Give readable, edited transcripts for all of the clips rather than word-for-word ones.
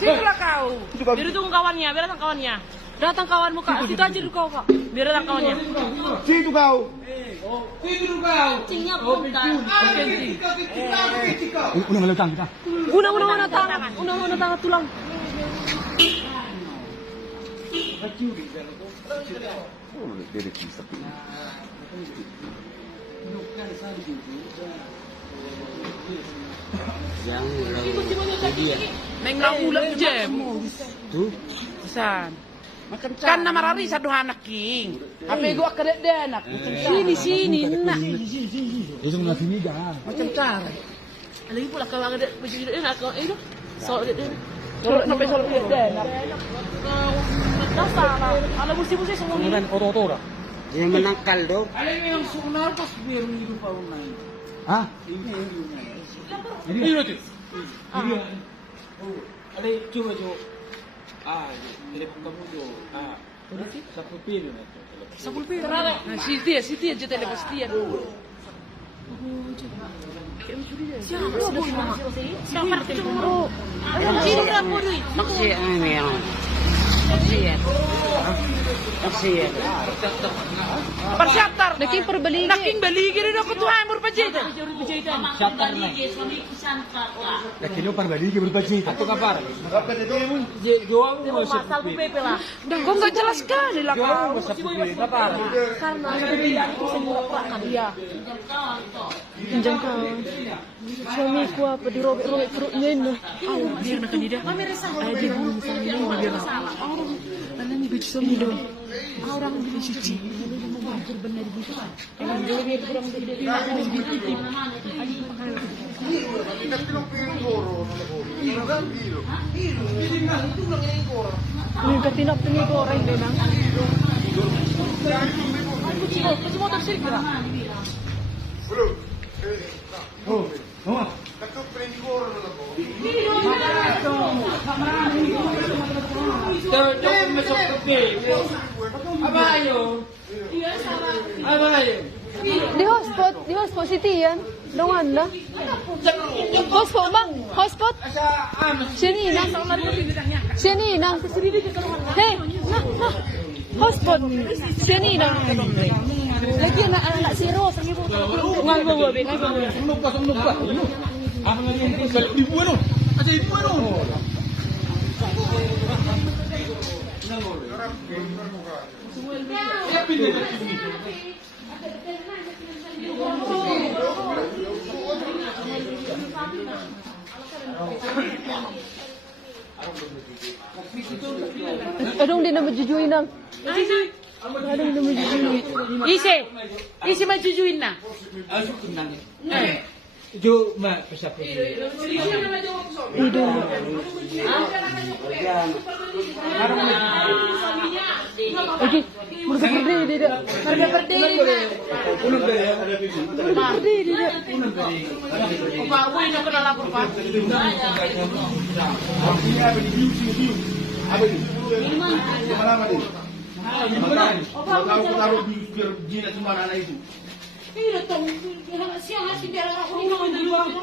Situlah kau. Biar tunggu kawannya, biar datang kawannya. Datang kawanmu kak, situ aja dulu kau kak. Biar datang kawannya. Situ kau. Tidur kau. Cingnya punta. Una melutang kita. Una tangan tulang. Dari kisah. Mengang ulam jem. Tuh. Pesan. Kan nama Rari satu anak king. Apa gua kedek deh anak. Sini nak. Itu nak sini jangan. Macam cara. Lagi pula kalau ada baju dia nak kau itu. Soal dia. Kalau sampai soal dia nak. Tak salah. Kalau musim-musim semua ni. Kan otor-otor. Dia menangkal doh. Ada yang sunar pas biar hidup tahun lain. Hah? Ini tu. Ada coba. Telepon kamu tu. Satu pil na tu. Sapul pira. Nah, Siti aja telepon Siti. Siapa sudah semua? Siapa cemburu? Sini berapa duit? Maksud ini yang. Maksud. Persiaptar. Naking perbeligi. Naking beligi rin ako tuhan mo pajitan. Syatar na. Laki lu parbali ke berbaji. Satu kabar. Jual dia masih. Masal po pepe lah. Kung nggak jelas sekali lah Jual kau. masih pilih kabar. Karena nabibilan ko sa mura pa ka dia. Pinjam kau. Suami ku apa di robek-robek perutnya ini. Biar na kanida. Ay, di bulu misalnya ini biar na. Alam ni baju suami dong. Orang bilang suci. Benar gitu kan. Emang dia biar kurang dari Yung katinap tingin ko orang din ang. Kuci motor sih kira. Oh, no. Jangan masuk ke. Apa ayo? Apa ayo? Di hotspot si Tian. Dongan na. Hotspot bang? Hotspot? Siya ninang. Hey, nah. Hotspot. Siya ninang. Lagi anak si Rose. Ngal mo. Sumnog pa. Ano nga yan? Ibu ano? Asa ibu ano? Adong din na majujuin nang. Adong din majujuin. Isi majujuin na. Jo ma pasap. Okay, murga berdiri dia. Pak, boy na ko na lapor pa. Apa ini? Mana ini? Taruh di jinak semua anak itu. Iya tong, siang hasil biar aku ini mau jual.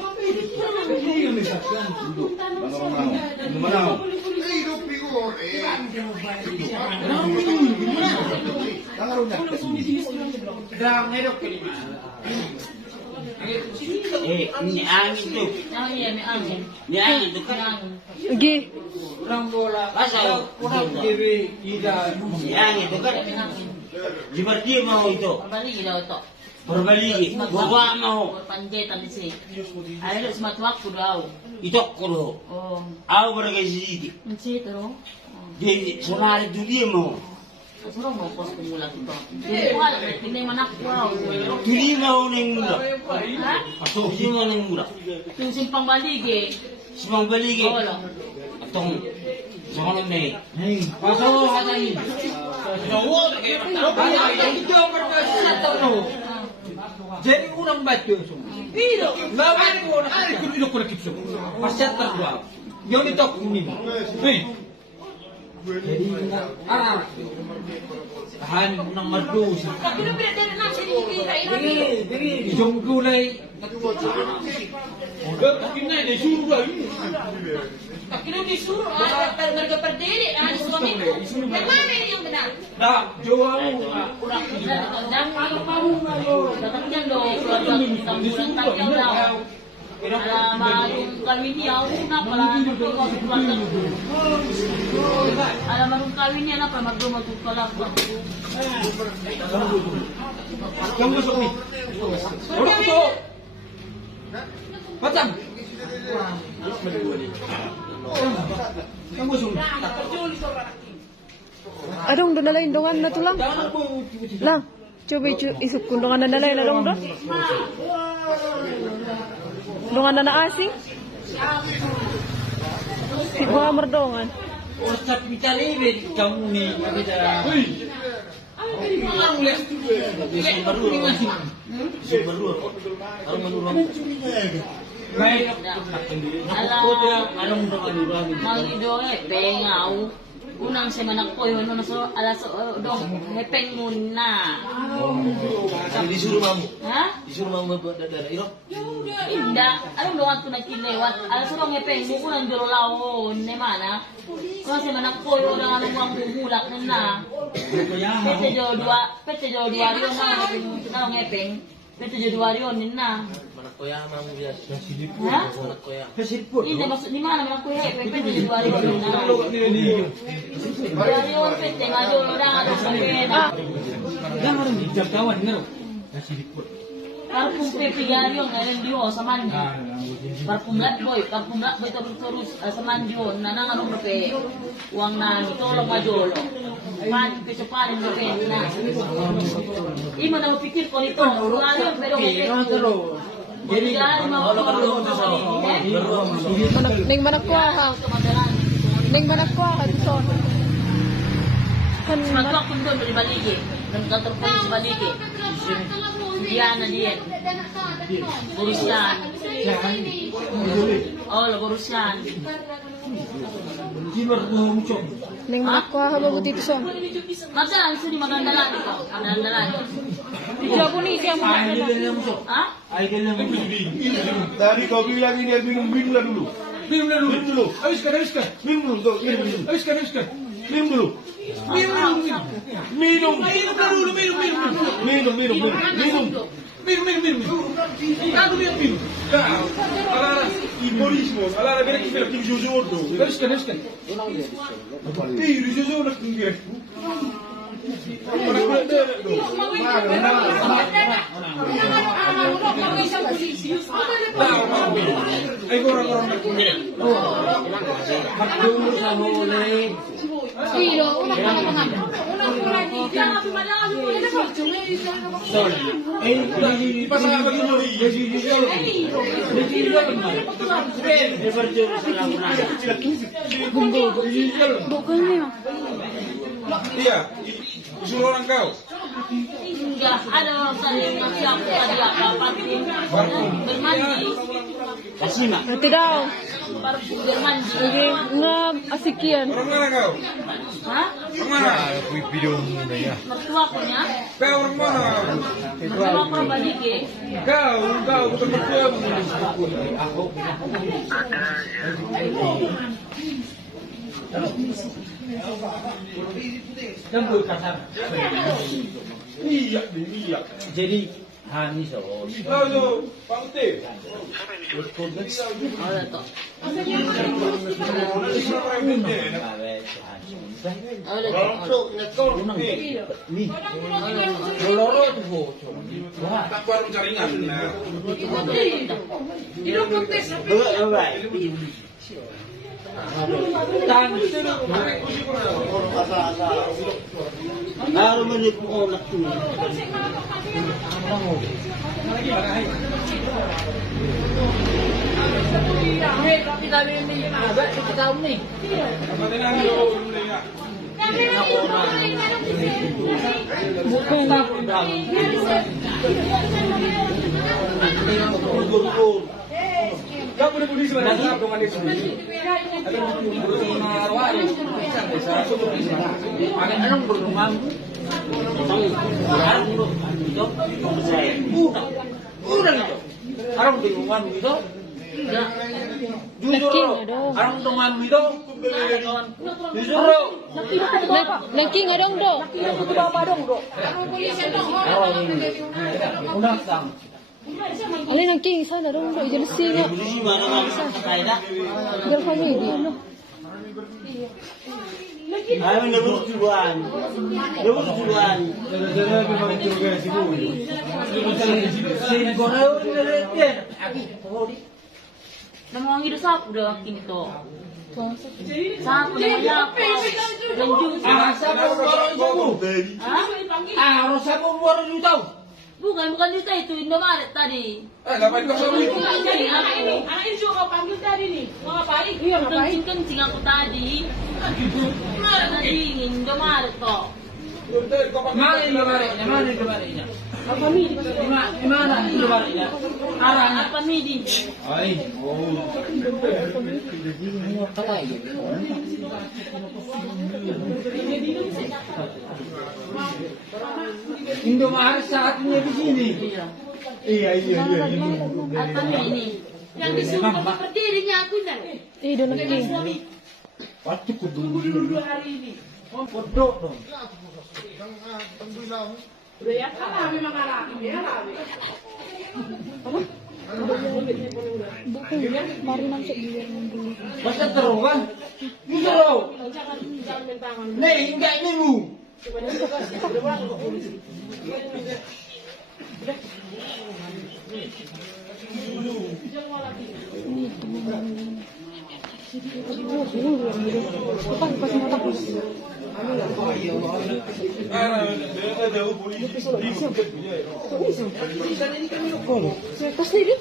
Ini angin tu. Ini angin tu kan. Okay. Orang bola. Pasal Orang kiri tidak. Ini angin tu kan. Liberty mau itu. Berbalik. Bawa mau. Panjai tadi sih. Ada semua waktu dah. Itu kulo. Oh, Aku bergaji. mencet terus. Jadi semua itu dia mau. Suruh mau pos pemula kita. Wah, ini mana wow. Tuli mau neng mula. Atau tuli mau neng mula. Yung simpang balik eh. Semang balik. Atau semang neng. Pasal kata ini. Itu berkasih tahu. Jadi orang baca semua. Pero, Lawan ko na ari kun ilo ko nakipso. Pasat na ko. Yo ni tok ni. Hey. Jadi ara. Tahan ng mardus. tapi lu bila dari nak sini kira Diri, jom gulay. Akhirnya dia suruh lagi. Akhirnya disuruh mereka berdiri ada suamiku. Yang mana ini yang benar? Dah, jual. Dan kalau kamu datangnya dong keluarga kita bulan tayang dah. Marung kawinnya kenapa lah keluarga. Ada marung kawinnya kenapa marung mau tolak. Yang masuk nih. Orang tu. Macam. Yang masuk. Adong doon nalain dongan na tulang. Lang, coba isuk kun dongan na nalain na dong doon. Dongan na asing. Si buah merdongan. Ustaz bicara ini kamu nih bicara. Sumber orang menurut. Baik. Alam mang idole pengau. Unang semanak ko yun so alas dong hepeng muna. Disuruh mamu. Hah? Disuruh mamu dadara iro. Indah, alam dong aku nak lewat. Alas dong hepeng mo kunang jero lawon ne mana. Kung semanak ko yun ang anong wang bumulak na. Pete jo dua rio na kita dong hepeng. Pete jo dua rio na. Manak ko ya mamu biasa. Hah? Manak ko ya. Hindi maksud di mana manak ko hepeng pete jo dua rio na. Dari orang pete ngado orang ada sepeda. Jangan orang hijab kawan dengar. Kasih dikut. Parfum pepe yari yung ngayon diyo sa manjo. Parfum black boy terus sa manjo. Nanang anong pepe. Uang na tolong majolo. Pan keseparin pepe na. Imo na mapikir ko nito. Ngayon pero jadi mau Ning manakwa. Ning manakwa son. Kan Magwa kun doon di baligi. Nang kantor po sa baligi. Diyan na diyan. Uruslan. Oh, uruslan. ning manakwa ha mabuti to son. Masa ang sini magandalan ito? Magandalan. Tidak pun ini yang mana. Ha? Tadi kau bilang ini minum dulu. Minum dulu. Habiskan. Minum dulu. Habiskan. Minum dulu. Minum. Imorismo. Allora viene chi per chi giusto. Habiskan. Ih, giusto nak kira. Ay orang Magdumur sa mulay. Pasal bagi mori. Iya, suruh orang kau. Enggak, ada saya yang siap tadi apa bermandi. Kasih mak. Tidak. Parfum bermandi. Lagi ngam asikian. Orang mana kau? Hah? Orang mana? Mertua punya. Kau orang mana? Mertua apa baligi? Kau betul betul. Iya. Jadi hani so. Lalu, pangte. Ada to. Loro itu po. Tak baru jaringan. Lalo man yung ulak ko. Kau boleh beli sebenarnya dengan itu. Anong berumam? Arang mo ito? Urang ito. Arang berumam ito? Enggak. Jujur Nagking, lo. aduh. Arang tungan mo ito. Enggak ada kawan. Jujur lo. Nagking adong do. Unang sang. Alin nagking sana dong do. Jealousy nga. Posisi mana kan kaya na? Girlfriend niya di ano. Ay, nabos duluan. Nabos duluan. Sin Correo Director. Namang hidup sapu dah kini to. Sapu dah apa? Lanjut. Asa po baro ito mo. Hah? Asa po baro ito. Bukan juta itu Indomaret tadi. Ngapain kau sama itu? Anak ini juga kau panggil tadi nih. Mau ngapain? Iya ngapain? Kencing aku tadi. Tadi Indomaret toh. Mana yung gabarin niya? Mana yung gabarin niya? Mana yung gabarin niya? Arang. Apa midi? Ay. Indomaret sa atin niya di sini. Apa ini? Yang disuruh berdiri aku dah. Do nagking. Podok dong. Bukan. Mari masuk di dalam dulu. Basta terus kan? Terus. Nih, enggak ini lu. Bukan pas mata pus. Jauh polisi. Tapos na rin.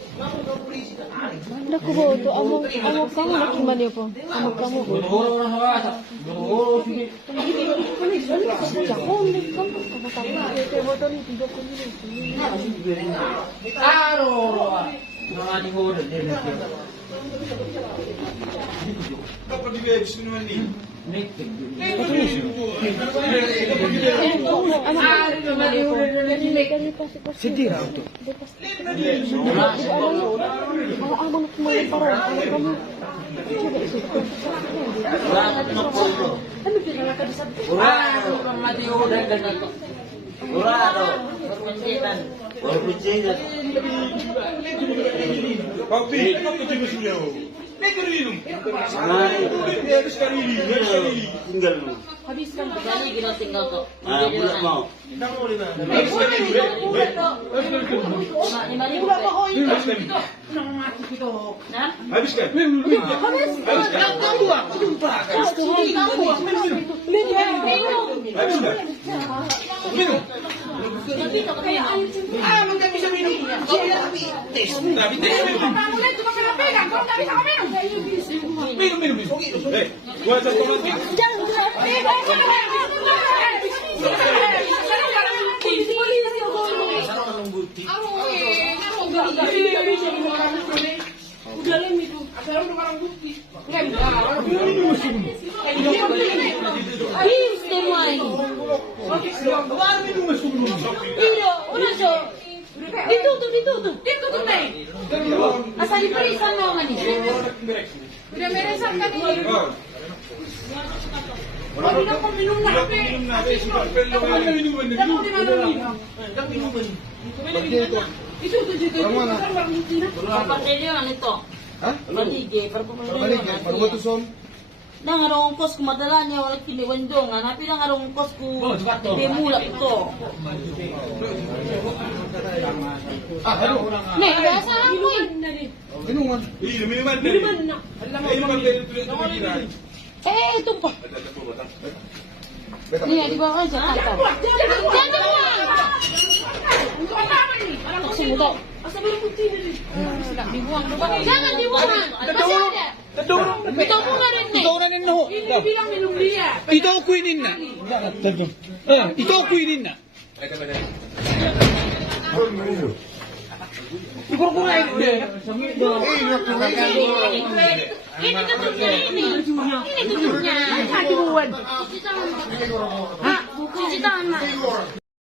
Naku ba, ito amok kamu nakiman niyo po. Amok kamu po. Buru-buru orang sa buru-buru sige. Ako, hindi ka po. Kakatawa. Ito, hotel ni tiga ko nila. Aro. Mga ating oras din. Dapat dibebas naman ni. Sedih lah itu. Abang nak main parah. Kamu coba sih. Aro, mati udah ganito. Urado. Perpencitan. Perpencitan. Papi, ikaw ko tigas mo yaw. Negro Sangai. Bebas kali ini. Tinggal lu. Kali kita tinggal kok. Ah, bulat mau. Habis kan? Habis kan? Minum. Tapi tes minum. Minum. Eh, gua ajak kau nanti. Ditutup nih. Asal diperiksa mau nih. Udah beresan kan ini. Minum na. Itu perpendirian itu. Balige, perpendirian. Nang arong ongkos ku madalanya wala kini wendongan, tapi nang arong ongkos ku demula ito. Nih, biasa ako eh. Minuman. Ito pa. Nih, di bawah aja kata. Jangan buang. Semudah. Jangan dibuang. Masih ada. Ito mo na rin eh. Ito na rin ho. Ito ko kuinin na. Ito ko kuinin na. Siguro ko nga hindi. Ini tutupnya ini. Ini tutupnya. Cuci tangan. Cuci tangan, Mak.